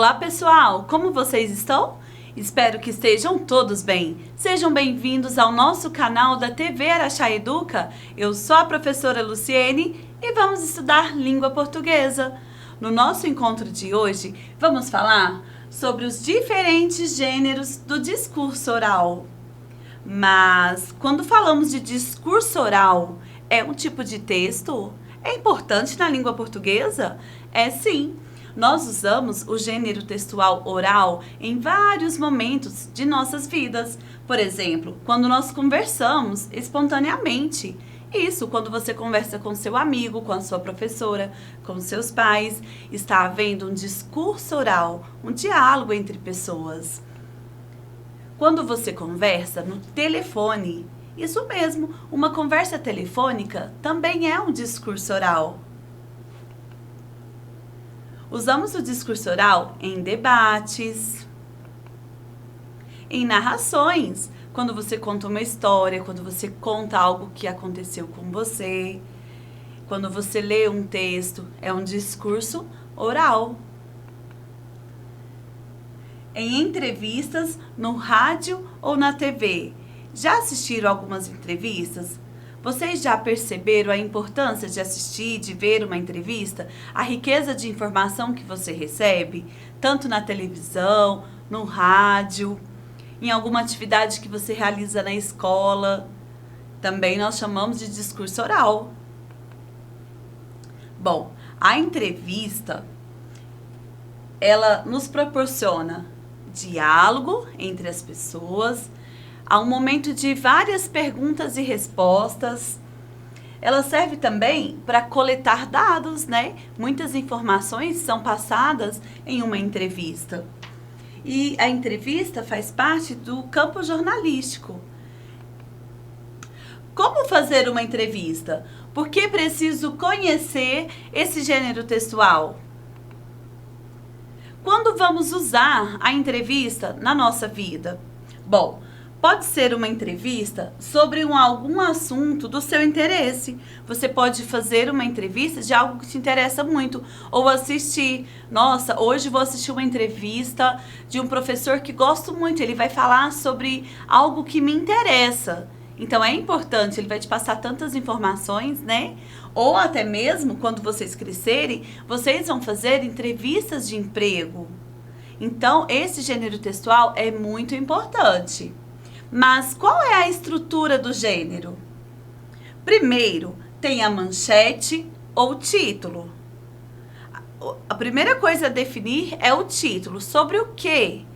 Olá pessoal, como vocês estão? Espero que estejam todos bem. Sejam bem-vindos ao nosso canal da TV Araxá Educa. Eu sou a professora Luciene e vamos estudar língua portuguesa. No nosso encontro de hoje, vamos falar sobre os diferentes gêneros do discurso oral. Mas, quando falamos de discurso oral, é um tipo de texto? É importante na língua portuguesa? É sim. Nós usamos o gênero textual oral em vários momentos de nossas vidas. Por exemplo, quando nós conversamos espontaneamente. Isso, quando você conversa com seu amigo, com a sua professora, com seus pais, está havendo um discurso oral, um diálogo entre pessoas. Quando você conversa no telefone, isso mesmo, uma conversa telefônica também é um discurso oral. Usamos o discurso oral em debates, em narrações, quando você conta uma história, quando você conta algo que aconteceu com você, quando você lê um texto, é um discurso oral. Em entrevistas, no rádio ou na TV. Já assistiram algumas entrevistas? Vocês já perceberam a importância de assistir, de ver uma entrevista? A riqueza de informação que você recebe, tanto na televisão, no rádio, em alguma atividade que você realiza na escola. Também nós chamamos de discurso oral. Bom, a entrevista, ela nos proporciona diálogo entre as pessoas. Há um momento de várias perguntas e respostas. Ela serve também para coletar dados, né? Muitas informações são passadas em uma entrevista. E a entrevista faz parte do campo jornalístico. Como fazer uma entrevista? Por que preciso conhecer esse gênero textual? Quando vamos usar a entrevista na nossa vida? Bom, pode ser uma entrevista sobre algum assunto do seu interesse. Você pode fazer uma entrevista de algo que te interessa muito. Ou assistir. Nossa, hoje vou assistir uma entrevista de um professor que gosto muito. Ele vai falar sobre algo que me interessa. Então é importante, ele vai te passar tantas informações, né? Ou até mesmo, quando vocês crescerem, vocês vão fazer entrevistas de emprego. Então, esse gênero textual é muito importante. Mas qual é a estrutura do gênero? Primeiro, tem a manchete ou título. A primeira coisa a definir é o título. Sobre o quê?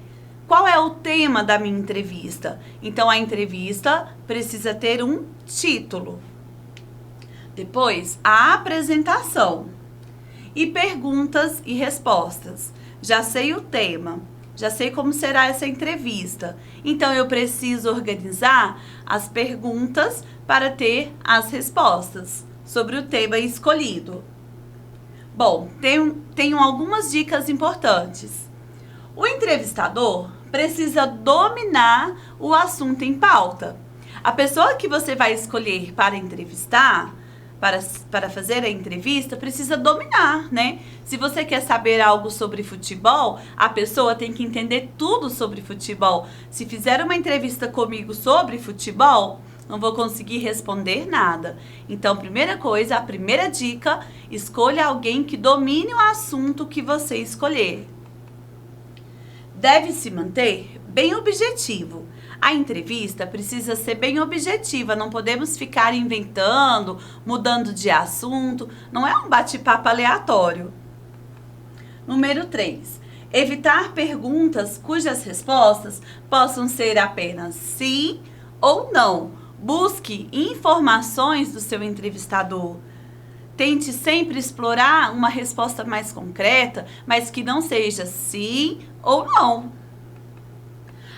Qual é o tema da minha entrevista? Então, a entrevista precisa ter um título. Depois, a apresentação. E perguntas e respostas. Já sei o tema. Já sei como será essa entrevista. Então, eu preciso organizar as perguntas para ter as respostas sobre o tema escolhido. Bom, tenho algumas dicas importantes. O entrevistador precisa dominar o assunto em pauta. A pessoa que você vai escolher para entrevistar, para fazer a entrevista, precisa dominar, né? Se você quer saber algo sobre futebol, a pessoa tem que entender tudo sobre futebol. Se fizer uma entrevista comigo sobre futebol, não vou conseguir responder nada. Então, primeira coisa, a primeira dica, escolha alguém que domine o assunto que você escolher. Deve se manter bem objetivo. A entrevista precisa ser bem objetiva, não podemos ficar inventando, mudando de assunto, não é um bate-papo aleatório. Número 3. Evitar perguntas cujas respostas possam ser apenas sim ou não. Busque informações do seu entrevistador. Tente sempre explorar uma resposta mais concreta, mas que não seja sim ou não.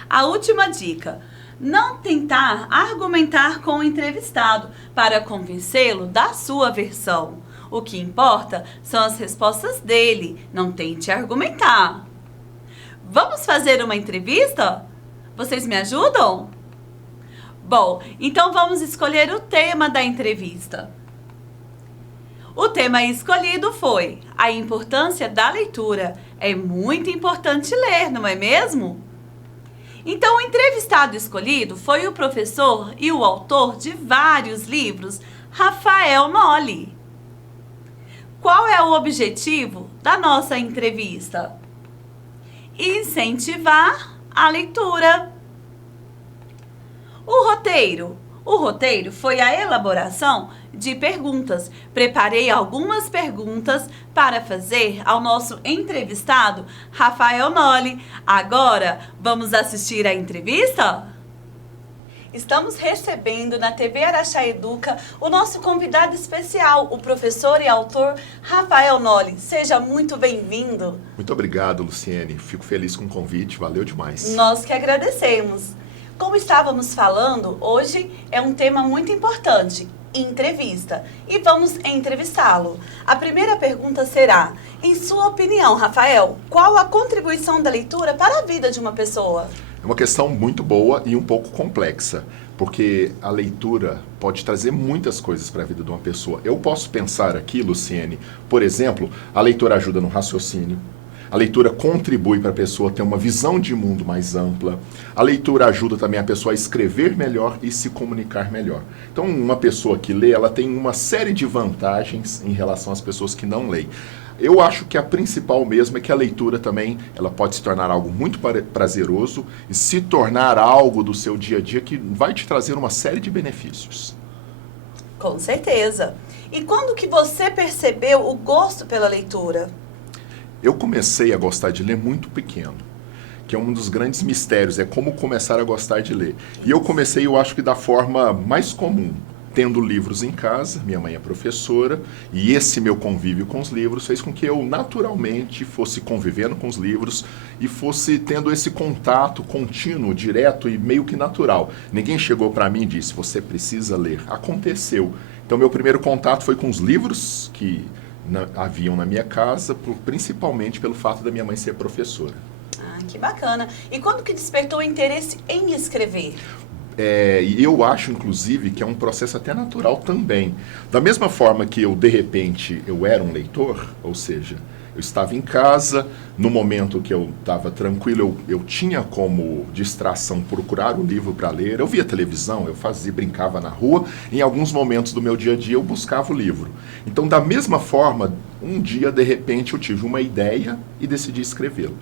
A última dica: não tentar argumentar com o entrevistado para convencê-lo da sua versão. O que importa são as respostas dele, não tente argumentar. Vamos fazer uma entrevista? Vocês me ajudam? Bom, então vamos escolher o tema da entrevista. O tema escolhido foi a importância da leitura. É muito importante ler, não é mesmo? Então, o entrevistado escolhido foi o professor e o autor de vários livros, Rafael Noli. Qual é o objetivo da nossa entrevista? Incentivar a leitura. O roteiro foi a elaboração de perguntas. Preparei algumas perguntas para fazer ao nosso entrevistado, Rafael Noli. Agora, vamos assistir a entrevista? Estamos recebendo na TV Araxá Educa o nosso convidado especial, o professor e autor Rafael Noli. Seja muito bem-vindo. Muito obrigado, Luciene. Fico feliz com o convite, valeu demais. Nós que agradecemos. Como estávamos falando, hoje é um tema muito importante, entrevista. E vamos entrevistá-lo. A primeira pergunta será, em sua opinião, Rafael, qual a contribuição da leitura para a vida de uma pessoa? É uma questão muito boa e um pouco complexa, porque a leitura pode trazer muitas coisas para a vida de uma pessoa. Eu posso pensar aqui, Luciene, por exemplo, a leitura ajuda no raciocínio. A leitura contribui para a pessoa ter uma visão de mundo mais ampla. A leitura ajuda também a pessoa a escrever melhor e se comunicar melhor. Então, uma pessoa que lê, ela tem uma série de vantagens em relação às pessoas que não leem. Eu acho que a principal mesmo é que a leitura também, ela pode se tornar algo muito prazeroso e se tornar algo do seu dia a dia que vai te trazer uma série de benefícios. Com certeza. E quando que você percebeu o gosto pela leitura? Eu comecei a gostar de ler muito pequeno, que é um dos grandes mistérios, é como começar a gostar de ler. E eu comecei, eu acho que da forma mais comum, tendo livros em casa, minha mãe é professora, e esse meu convívio com os livros fez com que eu naturalmente fosse convivendo com os livros e fosse tendo esse contato contínuo, direto e meio que natural. Ninguém chegou para mim e disse, você precisa ler. Aconteceu. Então meu primeiro contato foi com os livros que haviam na minha casa, principalmente pelo fato da minha mãe ser professora. Ah, que bacana. E quando que despertou o interesse em escrever? E eu acho, inclusive, que é um processo até natural também. Da mesma forma que eu, de repente, eu era um leitor, ou seja, eu estava em casa, no momento que eu estava tranquilo, eu tinha como distração procurar um livro para ler, eu via televisão, eu brincava na rua, em alguns momentos do meu dia a dia eu buscava o livro. Então, da mesma forma, um dia, de repente, eu tive uma ideia e decidi escrevê-lo.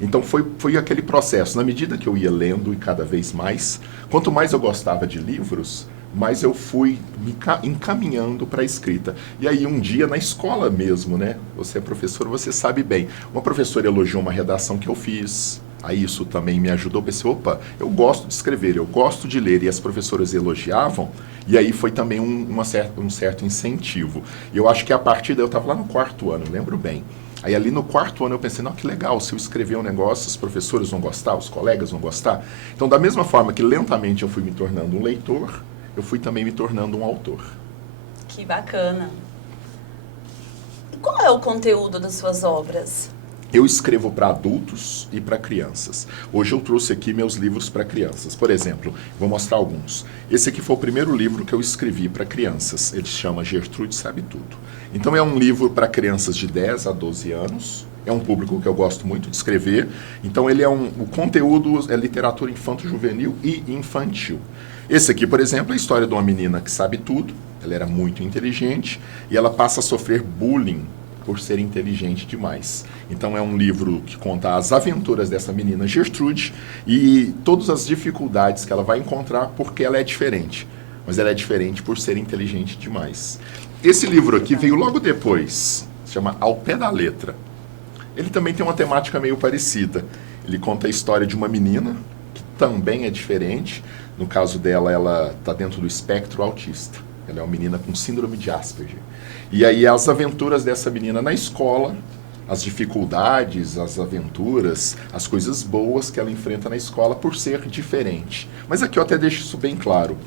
Então foi aquele processo, na medida que eu ia lendo e cada vez mais, quanto mais eu gostava de livros, mais eu fui me encaminhando para a escrita. E aí um dia na escola mesmo, né? Você é professor, você sabe bem. Uma professora elogiou uma redação que eu fiz, aí isso também me ajudou, pensei, opa, eu gosto de escrever, eu gosto de ler, e as professoras elogiavam, e aí foi também um certo incentivo. E eu acho que a partir daí, eu estava lá no 4º ano, lembro bem. Aí ali no 4º ano eu pensei, não, que legal, se eu escrever um negócio, os professores vão gostar, os colegas vão gostar. Então, da mesma forma que lentamente eu fui me tornando um leitor, eu fui também me tornando um autor. Que bacana. E qual é o conteúdo das suas obras? Eu escrevo para adultos e para crianças. Hoje eu trouxe aqui meus livros para crianças. Por exemplo, vou mostrar alguns. Esse aqui foi o primeiro livro que eu escrevi para crianças. Ele se chama Gertrude Sabe Tudo. Então é um livro para crianças de 10 a 12 anos. É um público que eu gosto muito de escrever. Então ele o conteúdo é literatura infanto-juvenil e infantil. Esse aqui, por exemplo, é a história de uma menina que sabe tudo. Ela era muito inteligente e ela passa a sofrer bullying por ser inteligente demais. Então é um livro que conta as aventuras dessa menina Gertrude e todas as dificuldades que ela vai encontrar porque ela é diferente. Mas ela é diferente por ser inteligente demais. Esse livro aqui veio logo depois, se chama Ao Pé da Letra. Ele também tem uma temática meio parecida. Ele conta a história de uma menina que também é diferente. No caso dela, ela está dentro do espectro autista. Ela é uma menina com síndrome de Asperger. E aí as aventuras dessa menina na escola, as dificuldades, as aventuras, as coisas boas que ela enfrenta na escola por ser diferente. Mas aqui eu até deixo isso bem claro.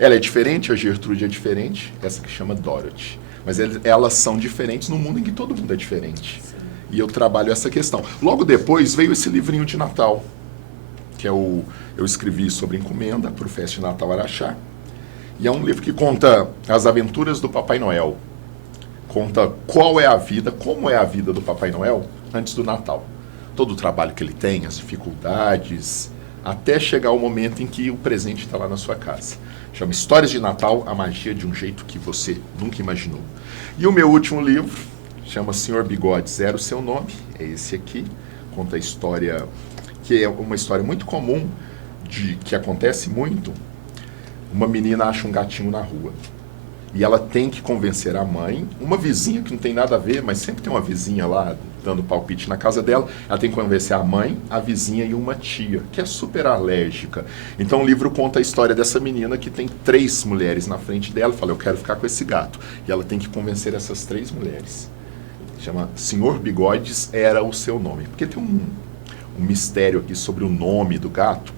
Ela é diferente, a Gertrude é diferente, essa que chama Dorothy. Mas elas são diferentes no mundo em que todo mundo é diferente. Sim. E eu trabalho essa questão. Logo depois veio esse livrinho de Natal, que eu escrevi sobre encomenda para o Festa de Natal Araxá. E é um livro que conta as aventuras do Papai Noel. Conta qual é a vida, como é a vida do Papai Noel antes do Natal. Todo o trabalho que ele tem, as dificuldades, até chegar o momento em que o presente está lá na sua casa. Chama Histórias de Natal, a magia de um jeito que você nunca imaginou. E o meu último livro chama Senhor Bigodes Era o Seu Nome, é esse aqui. Conta a história, que é uma história muito comum, que acontece muito. Uma menina acha um gatinho na rua. E ela tem que convencer a mãe, uma vizinha que não tem nada a ver, mas sempre tem uma vizinha lá dando palpite na casa dela. Ela tem que convencer a mãe, a vizinha e uma tia, que é super alérgica. Então o livro conta a história dessa menina que tem 3 mulheres na frente dela. Fala, eu quero ficar com esse gato. E ela tem que convencer essas 3 mulheres. Chama Senhor Bigodes Era o Seu Nome. Porque tem um mistério aqui sobre o nome do gato,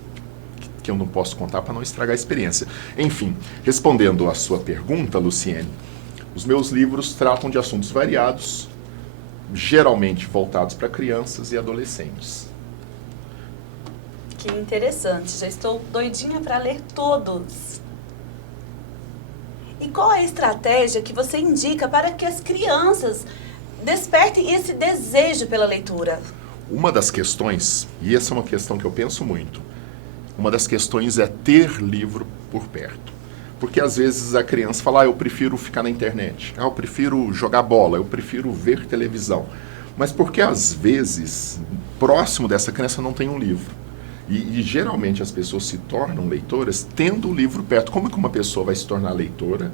que eu não posso contar para não estragar a experiência. Enfim, respondendo à sua pergunta, Luciene, os meus livros tratam de assuntos variados, geralmente voltados para crianças e adolescentes. Que interessante, já estou doidinha para ler todos. E qual é a estratégia que você indica para que as crianças despertem esse desejo pela leitura? Uma das questões, e essa é uma questão que eu penso muito, uma das questões é ter livro por perto. Porque às vezes a criança fala, eu prefiro ficar na internet, eu prefiro jogar bola, eu prefiro ver televisão. Mas porque às vezes, próximo dessa criança não tem um livro. E geralmente as pessoas se tornam leitoras tendo o livro perto. Como que uma pessoa vai se tornar leitora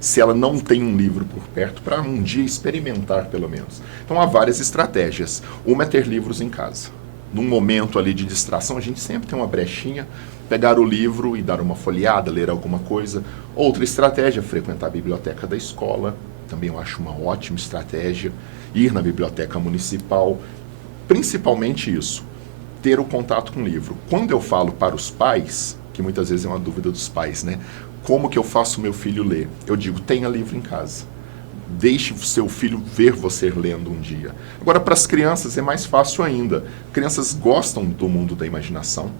se ela não tem um livro por perto para um dia experimentar, pelo menos? Então há várias estratégias. Uma é ter livros em casa. Num momento ali de distração, a gente sempre tem uma brechinha, pegar o livro e dar uma folheada, ler alguma coisa. Outra estratégia, frequentar a biblioteca da escola, também eu acho uma ótima estratégia. Ir na biblioteca municipal, principalmente isso, ter o contato com o livro. Quando eu falo para os pais, que muitas vezes é uma dúvida dos pais, né? Como que eu faço meu filho ler? Eu digo, tenha livro em casa. Deixe o seu filho ver você lendo um dia. Agora, para as crianças é mais fácil ainda. Crianças gostam do mundo da imaginação.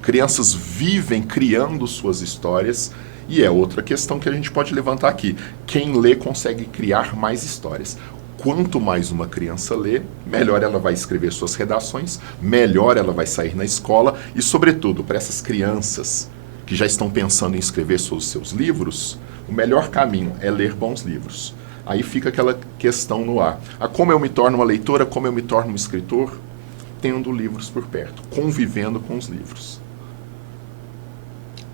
Crianças vivem criando suas histórias. E é outra questão que a gente pode levantar aqui. Quem lê consegue criar mais histórias. Quanto mais uma criança lê, melhor ela vai escrever suas redações, melhor ela vai sair na escola. E, sobretudo, para essas crianças que já estão pensando em escrever seus livros, o melhor caminho é ler bons livros. Aí fica aquela questão no ar. Como eu me torno uma leitora, como eu me torno um escritor? Tendo livros por perto, convivendo com os livros.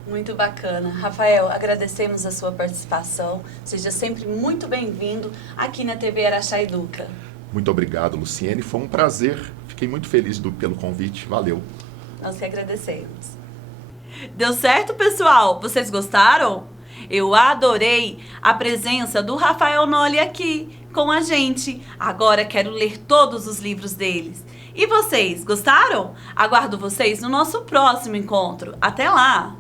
Muito bacana. Rafael, agradecemos a sua participação. Seja sempre muito bem-vindo aqui na TV Araxá Educa. Muito obrigado, Luciene. Foi um prazer. Fiquei muito feliz pelo convite. Valeu. Nós que agradecemos. Deu certo, pessoal? Vocês gostaram? Eu adorei a presença do Rafael Noli aqui com a gente. Agora quero ler todos os livros deles. E vocês, gostaram? Aguardo vocês no nosso próximo encontro. Até lá!